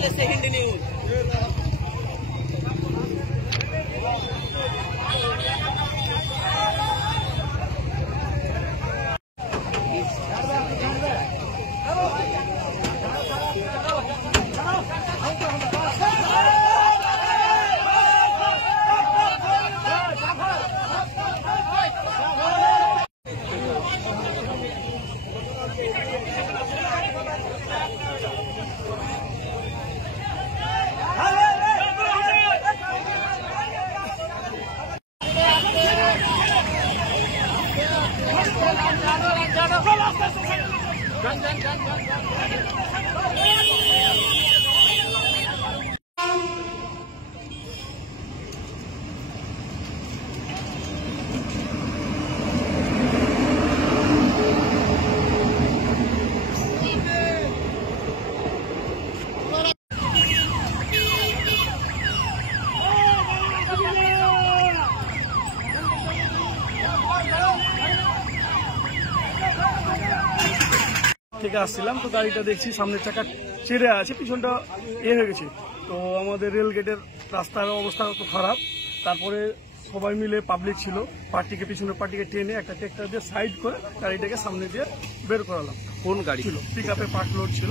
Bangladesh second news. থেকে আসছিলাম তো গাড়িটা দেখছি সামনের চাকা ছেড়ে আছে, পিছনটা হয়ে গেছে। তো আমাদের রেল গেটের রাস্তার অবস্থা তো খারাপ। তারপরে সবাই মিলে পাবলিক ছিল, পার্টিকে পিছনের পার্টিকে টেনে একটা ট্রেক্টর দিয়ে সাইড করে গাড়িটাকে সামনে দিয়ে বের করালাম। কোন গাড়ি ছিল? পিক আপে পার্ট লোড ছিল,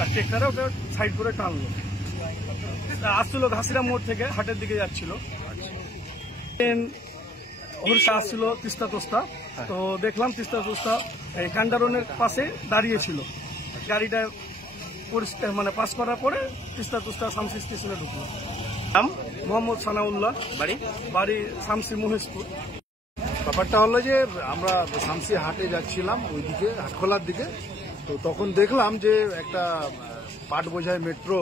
আর ট্রেক্টরে ওটা সাইড করে টানলো। আসছিল ঘাসিরা মোড় থেকে হাটের দিকে যাচ্ছিল। হরিষা আসছিল তিস্তা তোস্তা। তো দেখলাম তিস্তা তোস্তা এই কান্ডারনের পাশে দাঁড়িয়েছিল। গাড়িটা পরিষ্কার মানে পাস করার পরে তিস্তা তোস্তা শামসি স্টেশনে ঢুকলো। নাম মোহাম্মদ সানাউল্লাহ, বাড়ি শামসি মহেশপুর। ব্যাপারটা হলো যে আমরা শামসি হাটে যাচ্ছিলাম ওইদিকে হাটখোলার দিকে। তো তখন দেখলাম যে একটা পাট বোঝাই মেট্রো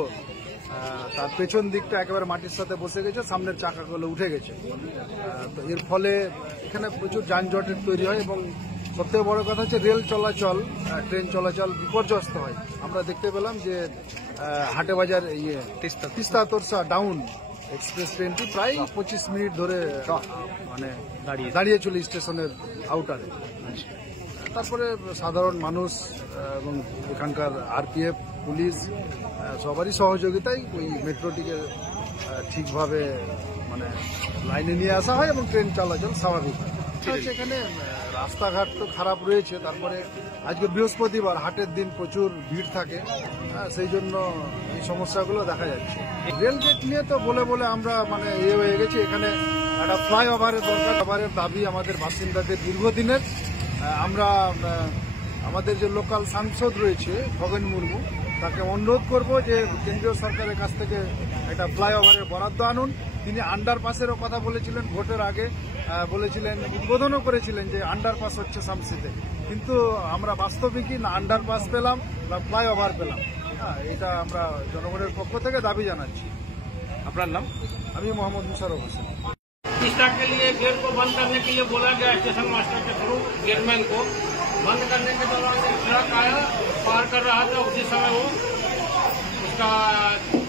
তার পেছন দিকটা একেবারে মাটির সাথে বসে গেছে, সামনের চাকাগুলো উঠে গেছে। তো এর ফলে এখানে প্রচুর যানজটের তৈরি হয় এবং সবথেকে বড় কথা হচ্ছে রেল চলাচল, ট্রেন চলাচল বিপর্যস্ত হয়। আমরা দেখতে পেলাম যে হাটে বাজার তিস্তা তোরসা ডাউন এক্সপ্রেস ট্রেনটি প্রায় 25 মিনিট ধরে মানে দাঁড়িয়ে ছিল স্টেশনের আউটারে। তারপরে সাধারণ মানুষ এবং এখানকার আরপিএফ, পুলিশ সবারই সহযোগিতায় ওই মেট্রোটিকে ঠিকভাবে মানে লাইনে নিয়ে আসা হয় এবং ট্রেন চলাচল স্বাভাবিক হয়। এখানে রাস্তাঘাট তো খারাপ রয়েছে, তারপরে আজকে বৃহস্পতিবার হাটের দিন প্রচুর ভিড় থাকে, সেই জন্য এই সমস্যাগুলো দেখা যাচ্ছে। রেলগেট নিয়ে তো বলে বলে আমরা মানে হয়ে গেছি। এখানে একটা ফ্লাইওভারের দরকার, ওভারের দাবি আমাদের বাসিন্দাদের দীর্ঘদিনের। আমরা আমাদের যে লোকাল সাংসদ রয়েছে খগেন মুর্মু, তাকে অনুরোধ করব যে কেন্দ্রীয় সরকারের কাছ থেকে একটা ফ্লাইওভারের বরাদ্দ আনুন। তিনি আন্ডারপাসেরও কথা বলেছিলেন, ভোটের আগে বলেছিলেন, উদ্বোধনও করেছিলেন যে আন্ডারপাস হচ্ছে শামসিতে, কিন্তু আমরা বাস্তবিকই না আন্ডারপাস পেলাম না ফ্লাইওভার পেলাম। এটা আমরা জনগণের পক্ষ থেকে দাবি জানাচ্ছি। আপনার नाम? আমি মোহাম্মদ মুশারফ হোসেন। तीस्ता के लिए गेट को बंद करने के लिए बोला गया स्टेशन मास्टर के थ्रू गेटमैन को। बंद करने के दौरान एक ट्रक आया, पार कर रहा था, उसी समय वो उसका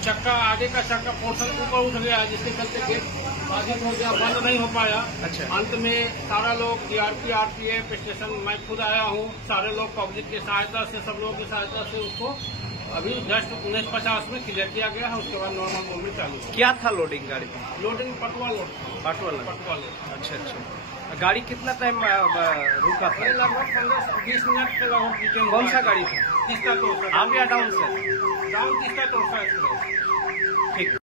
चक्का, आगे का चक्का पोर्शन ऊपर उठ गया, जिसके चलते गेट बाधित हो गया, बंद नहीं हो पाया। अच्छा। अंत में सारा लोग टीआरपी, आरपीएफ स्टेशन, मैं खुद आया हूँ, सारे लोग पब्लिक की सहायता से, सब लोगों की सहायता से उसको अभी जस्ट 1950 में क्लियर किया गया है। उसके बाद नॉर्मल मूवमेंट चालू। क्या था लोडिंग गाड़ी में? Loading Patwa load. Patwa Patwa load. अच्छा अच्छा। गाड़ी कितना टाइम रुका था? लगभग 15-20 मिनट के लगभग। कौन सा गाड़ी था? तीस्ता तोरसा। अप या डाउन से? Down Teesta Torsa express. ठीक।